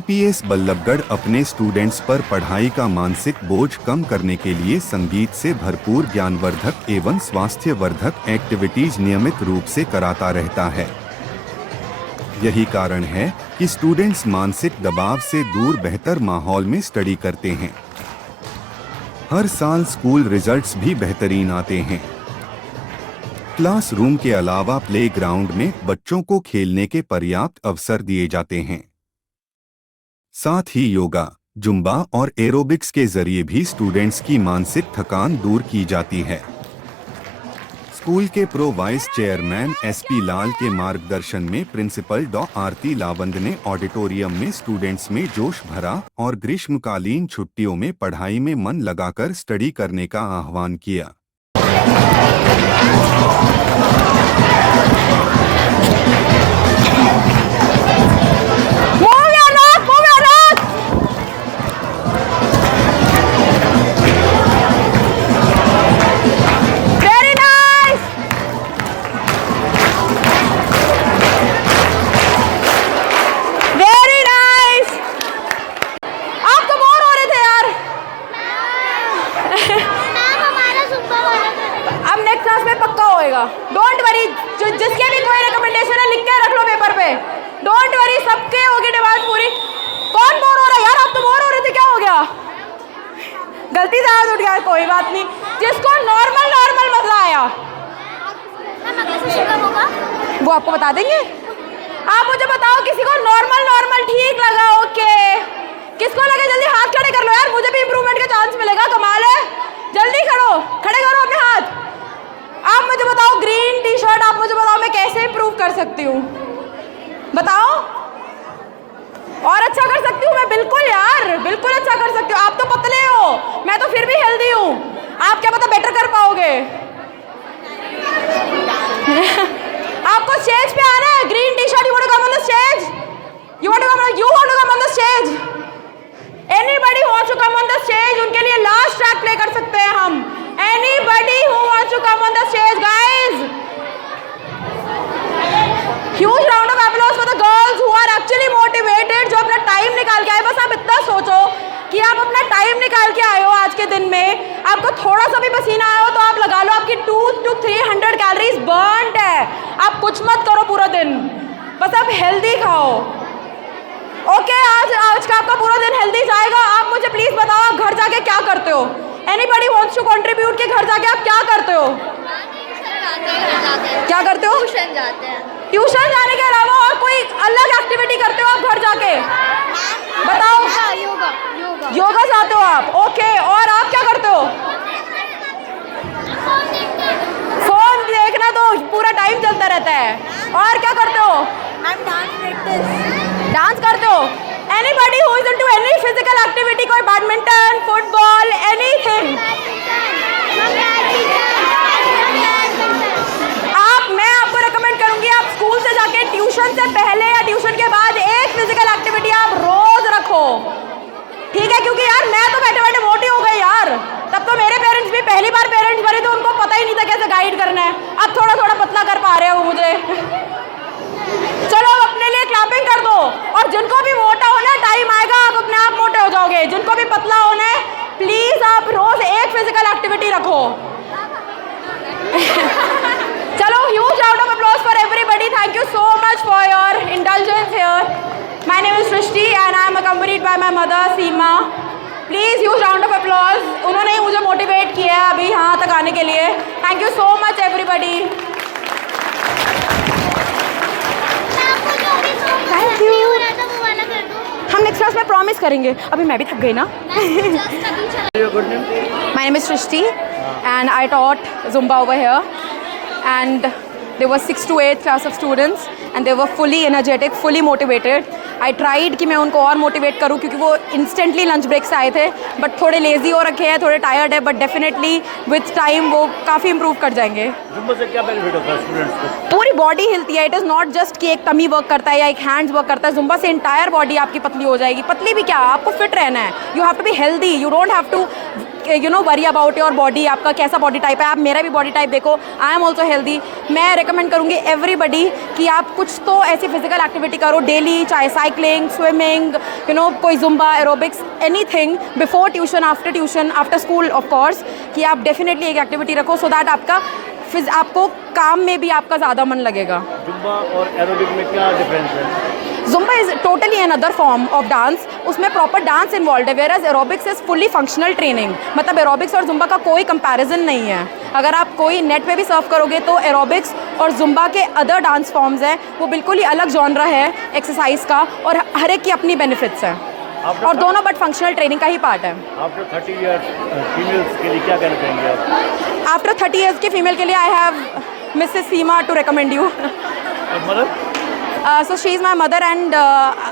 CPS Ballabhgarh अपने students पर पढ़ाई का मानसिक बोझ कम करने के लिए संगीत से भरपूर ज्ञानवर्धक एवं स्वास्थ्यवर्धक एक्टिविटीज नियमित रूप से कराता रहता है। यही कारण है कि स्टूडेंट्स मानसिक दबाव से दूर बेहतर माहौल में स्टडी करते हैं। हर साल स्कूल रिजल्ट्स भी बेहतरीन आते हैं। क्लासरूम के अलावा प्लेग्राउंड में बच्चों को खेलने के पर्याप्त अवसर दिए जाते हैं। साथ ही योगा, जुम्बा और एरोबिक्स के जरिए भी स्टूडेंट्स की मानसिक थकान दूर की जाती है। स्कूल के प्रो वाइस चेयरमैन एसपी लाल के मार्गदर्शन में प्रिंसिपल डॉ आरती लावंद ने ऑडिटोरियम में स्टूडेंट्स में जोश भरा और ग्रीष्मकालीन छुट्टियों में पढ़ाई में मन लगाकर स्टडी करने का आह्वान किया। डोंट वरी, जिसके भी कोई रिकमेंडेशन है लिख के रख लो पेपर पे। डोंट वरी, सबके होगी डिमांड पूरी। कौन बोर हो रहा है यार? आप तो बोर हो रहे थे, क्या हो गया? गलती से हाथ उठ गया, कोई बात नहीं। जिसको नॉर्मल मजा आया वो आपको बता देंगे। आप मुझे बताओ, किसी को नॉर्मल ठीक लगा? ओके, किसको लगे जल्दी हाथ खड़े कर लो यार, मुझे भी इंप्रूवमेंट का चांस मिलेगा। कमाल है, जल्दी खड़े करो अपने हाथ। आप मुझे बताओ, ग्रीन टी शर्ट, आप मुझे बताओ मैं कैसे इंप्रूव कर सकती हूँ? बताओ, और अच्छा कर सकती हूँ मैं? बिल्कुल यार, बिल्कुल अच्छा कर सकती हूँ। आप तो पतले हो, मैं तो फिर भी हेल्दी हूँ। आप क्या पता बेटर कर पाओगे? आपको स्टेज पे आना है, green T shirt, you want to come on the stage? You want to come on the stage? Anybody who wants to come on the stage? उनके लिए लास्ट ट्रैक प्ले कर सकते हैं हम। Anybody who wants to come on the stage, guys? Huge round of applause for the girls who are actually motivated, जो अपना time निकाल के आए। बस आप इतना सोचो कि आप अपना टाइम निकाल के आए हो आज के दिन में, आपको थोड़ा सा भी पसीना आया हो तो आप लगा लो आपकी 200 to 300 कैलोरीज बर्न्ड है। आप कुछ मत करो पूरा दिन, बस आप हेल्दी खाओ। ओके, आज का आपका पूरा दिन हेल्दी जाएगा। आप मुझे प्लीज बताओ, आप घर जाके क्या करते हो? Anybody wants to contribute कि घर जाके आप क्या करते हो? क्या करते हो? ट्यूशन जाते हैं। ट्यूशन जाने के अलावा और कोई अलग एक्टिविटी करते हो आप घर जाके? बताओ। योगा जाते हो आप? ओके, और आप क्या करते हो? फोन देखना तो पूरा टाइम चलता रहता है। और क्या करते हो? डांस करते हो? Anybody who is into any physical activity, कोई बैडमिंटन, फुटबॉल, anything? मैं आपको रेकमेंड करूंगी, आप स्कूल से जाके ट्यूशन से पहले या ट्यूशन के बाद एक फिजिकल एक्टिविटी आप रोज रखो, ठीक है? क्योंकि यार मैं तो बैठे मोटी हो गई यार। तब तो मेरे पेरेंट्स भी पहली बार पेरेंट्स बने तो उनको पता ही नहीं था कैसे गाइड करना है। अब थोड़ा पतला कर पा रहे हो मुझे। चलो अपने लिए क्लैपिंग कर दो। और जिनको भी मोटा होना है, टाइम आएगा आप अपने आप मोटे हो जाओगे। जिनको भी पतला होना है, प्लीज आप रोज एक फिजिकल एक्टिविटी रखो। चलो, huge round of applause for everybody. Thank you so much for your indulgence here. My name is Srishti and I am accompanied by my mother Seema. Please huge round of applause. उन्होंने ही मुझे motivate किया है अभी यहाँ तक आने के लिए। Thank you so much everybody. Thank you. हम नेक्स्ट क्लास में प्रॉमिस करेंगे। अभी मैं भी थक गई ना। My name is Srishti and I taught Zumba over here and there were 6 to 8 class of students and they were fully energetic, fully motivated. I tried कि मैं उनको और मोटिवेट करूँ क्योंकि वो इंस्टेंटली लंच ब्रेक से आए थे, बट थोड़े लेजी हो रखे हैं, थोड़े टायर्ड है, बट डेफिनेटली विथ टाइम वो काफ़ी इंप्रूव कर जाएंगे। जुम्बा से क्या बेनिफिट होता है स्टूडेंट्स को? पूरी पूरी बॉडी हिलती है. इट इज़ नॉट जस्ट कि एक टमी वर्क करता है या एक हैंड्स वर्क करता है. जुम्बा से इंटायर बॉडी आपकी पतली हो जाएगी. पतली भी क्या, आपको फिट रहना है. You have to be healthy. You don't have to worry about your body. आपका कैसा बॉडी टाइप है. आप मेरा भी बॉडी टाइप देखो. I am also healthy. मैं रिकमेंड करूँगी एवरीबडी कि आप कुछ तो ऐसी फिजिकल एक्टिविटी करो डेली, चाहे साइकिलिंग, स्विमिंग, कोई Zumba, aerobics, anything, before tuition, after school of course, कि आप डेफिनेटली एक एक्टिविटी रखो सो दैट आपको काम में भी आपका ज़्यादा मन लगेगा. जुम्बा और एरोबिक में क्या डिफरेंस है? Zumba is totally another form of dance. उसमें प्रॉपर डांस इन्वॉल्व है, where as aerobics is fully functional training. मतलब एरोबिक्स और जुम्बा का कोई कंपैरिजन नहीं है. अगर आप कोई नेट पे भी सर्व करोगे तो एरोबिक्स और जुम्बा के अदर डांस फॉर्म्स हैं, वो बिल्कुल ही अलग जॉनरा है एक्सरसाइज का, और हर एक की अपनी बेनिफिट्स हैं, और दोनों बट फंक्शनल ट्रेनिंग का ही पार्ट है. आफ्टर 30 ईयर्स फीमेल्स के लिए क्या कहना चाहेंगे आप? आफ्टर 30 ईयर्स की फीमेल के लिए I have Mrs Seema to recommend you. Mother? So she is my mother and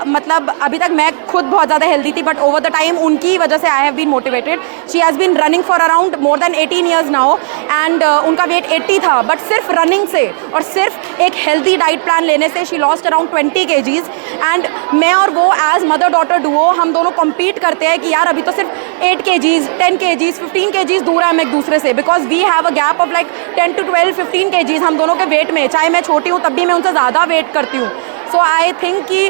मतलब अभी तक मैं खुद बहुत ज़्यादा हेल्दी थी, बट ओवर द टाइम उनकी वजह से I have been motivated. She has been running for around more than 18 years now, and उनका वेट 80 था, बट सिर्फ रनिंग से और सिर्फ एक हेल्दी डाइट प्लान लेने से she lost around 20 kgs. And मैं और वो एज मदर डॉटर डुओ, हम दोनों कम्पीट करते हैं कि यार अभी तो सिर्फ 8 kgs, 10 kgs, 15 kgs दूर है हम एक दूसरे से, because we have a gap of like 10 to 12, 15 kgs हम दोनों के वेट में. चाहे मैं छोटी हूँ तब भी मैं उनसे ज़्यादा वेट करती हूँ. सो आई थिंक कि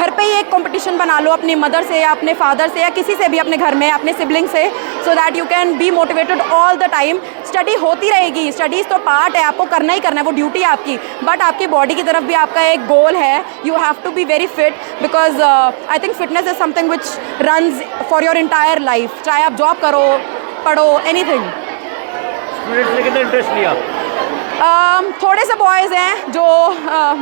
घर पे ही एक कंपटीशन बना लो अपनी मदर से या अपने फादर से या किसी से भी अपने घर में, अपने सिबलिंग से, so that you can be motivated all the time. Study होती रहेगी, स्टडीज़ तो पार्ट है, आपको करना ही करना है, वो ड्यूटी है आपकी, बट आपकी बॉडी की तरफ भी आपका एक गोल है. You have to be very fit, because I think fitness is something which runs for your entire life. चाहे आप जॉब करो, पढ़ो, एनीथिंग. स्टूडेंट्स ने कितना इंटरेस्ट लिया? थोड़े से बॉयज़ हैं जो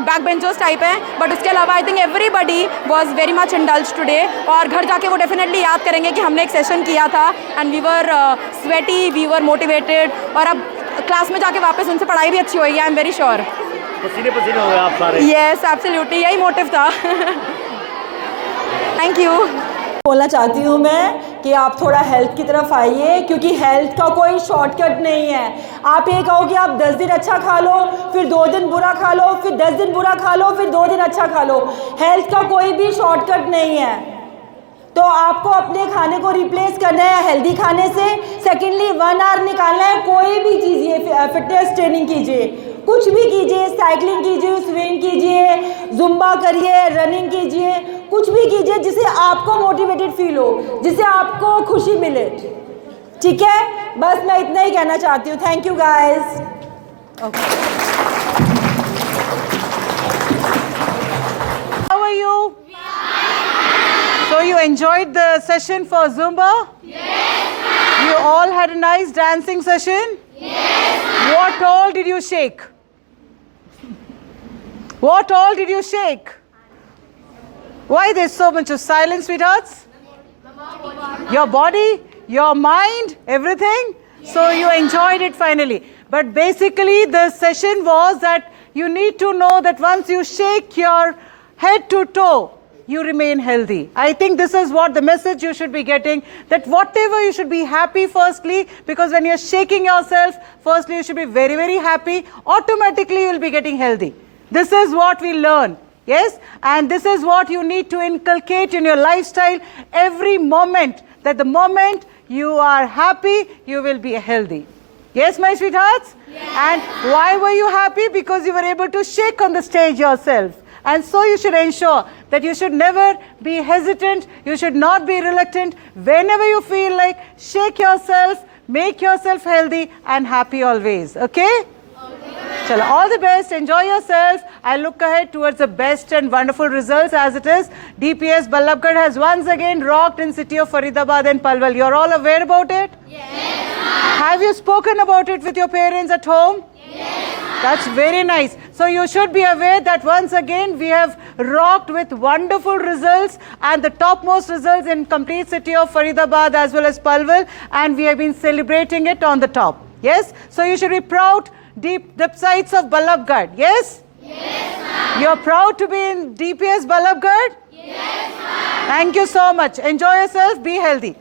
बैक बेंचर्स टाइप हैं, बट उसके अलावा I think everybody was very much indulge today. और घर जाके वो डेफिनेटली याद करेंगे कि हमने एक सेशन किया था and we were sweaty, we were motivated, और अब क्लास में जाके वापस उनसे पढ़ाई भी अच्छी होगी. I am very sure. पसीने पसीने हो गए आप सारे? येस, एब्सोल्युटली, यही मोटिव था. Thank you. बोलना चाहती हूँ मैं कि आप थोड़ा हेल्थ की तरफ आइए, क्योंकि हेल्थ का कोई शॉर्टकट नहीं है. आप ये कहो कि आप 10 दिन अच्छा खा लो, फिर 2 दिन बुरा खा लो, फिर 10 दिन बुरा खा लो, फिर 2 दिन अच्छा खा लो. हेल्थ का कोई भी शॉर्टकट नहीं है. तो आपको अपने खाने को रिप्लेस करना है हेल्दी खाने से. सेकेंडली 1 आवर निकालना है, कोई भी कीजिए, फिटनेस ट्रेनिंग कीजिए, कुछ भी कीजिए, साइकिलिंग कीजिए, स्विमिंग कीजिए, जुम्बा करिए, रनिंग कीजिए, कुछ भी कीजिए जिससे आपको मोटिवेटेड फील हो, जिससे आपको खुशी मिले. ठीक है, बस मैं इतना ही कहना चाहती हूँ. Thank you guys. How are you? So you enjoyed the session for Zumba? Yes, ma'am. You all had a nice dancing session? Yes, ma'am. What all did you shake? What all did you shake? Why there's so much of silence, sweethearts? Your body, your mind, everything? So you enjoyed it finally. But basically the session was that you need to know that once you shake your head to toe, you remain healthy. I think this is what the message you should be getting, that whatever you should be happy firstly, because when you're shaking yourself, firstly you should be very, very happy. Automatically you'll be getting healthy. This is what we learn. Yes, and this is what you need to inculcate in your lifestyle every moment, that the moment you are happy, you will be healthy. Yes, my sweethearts? Yes. And why were you happy? Because you were able to shake on the stage yourself. And so you should ensure that you should never be hesitant, you should not be reluctant. Whenever you feel like, shake yourself, make yourself healthy and happy always. Okay? Chalo, all the best, enjoy yourself. I look ahead towards the best and wonderful results as it is. DPS Ballabgarh has once again rocked in city of Faridabad and Palwal. You're all aware about it? Yes, ma'am. Have you spoken about it with your parents at home? Yes, ma'am. That's very nice. So you should be aware that once again we have rocked with wonderful results and the topmost results in complete city of Faridabad as well as Palwal, and we have been celebrating it on the top. Yes? So you should be proud. Deep sides of Ballabgarh, yes? Yes, ma'am. You're proud to be in DPS Ballabgarh? Yes, ma'am. Thank you so much. Enjoy yourself. Be healthy.